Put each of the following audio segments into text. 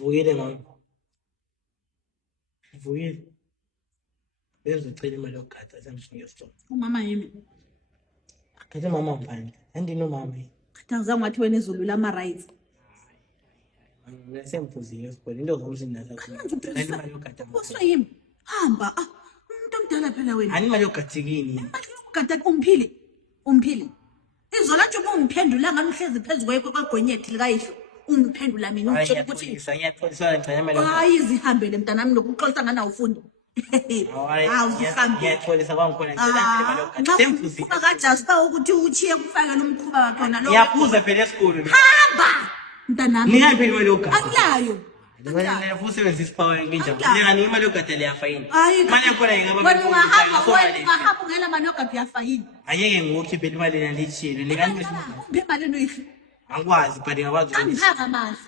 Vuyile mama. Vuyile. Bezocela imali yokugada sengishiye stop. Umama yimi. Khethe mama ngiphandle. Andinomama yini. Ngizange wathi wena ezulu lama rights. Ngisemphuzile esikoleni into zomzini nasakhona. Imali yokugada. Usayimi. Hamba. Umuntu omdala phela wena. Ani imali yokugadikini. Imali yokugada umphile. Umphile. Izola nje ungiphendula ngani uhlezi phezulu kwegonyeti likayihlo. Ungiphendula mina utshela ukuthi ngiyatholisana ngicela imali yokugada. hayi zihambele mntanami nokuxolisa ngana ufundi. Ngiyatholisa kwangikhona ngicela imali yokugada. Semphuzile. Akajasta ukuthi uchiye kufakela umkhuba wakhona lo. Ngiyaphuza phela esikoleni. Hamba. Mntanami. Ningaphi imali yokugada? Akulayo. Wena usebenzisa isipawa nginjani? Ngani imali yokugada leyafayini. Imali yakhona ingaba wena ungahamba ngela mali yokugada yafayini. Angeke ngikhiphe imali nandishilo. Ngani imali noyifi. Angikwazi but ngakwazi ukuthi angihaka amazi.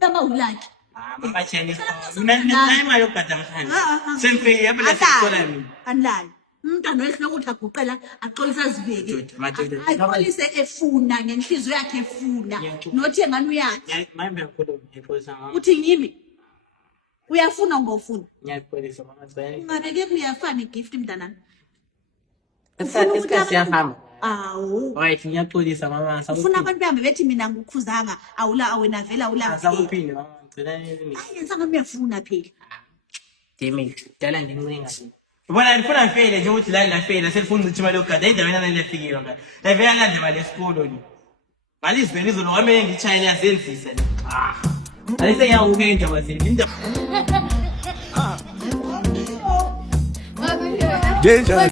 Kama ulaki. Mama Chinese. Mina imali yokugada ngihamba. Semfike yaphela sikhola mina. Anlayo. Umntwana wesihloko uthi aguqela axolisa ziveke. Ayixolise efuna ngenhliziyo yakhe efuna. Nothi engani uyathi. Mama yakhuluma ngiphosa ngami. Uthi ngimi. Uyafuna ngofuna. Ngiyapholisa mama Chinese. Ngabeke kuyafana igift mntanami. Isikhathi siyahamba. Awu. Right, ngiyapholisa mama. Ufuna abantu behambe bethi mina ngukhuzanga awula awena vela awula. Sakuphinde mama ngicela nini. Yenza ngami uyafuna phela. Demi, dala ngininga. Ubona ngifuna ngifele nje ukuthi la ngilafela selifuna ukuthi imali yokugada endaweni nami lefikile ngaka. Evela ngande imali yesikolo ni. Mali isivele izolo wami ngichayela yazenzisa. Alise ngiyawukenda bazini. Danger.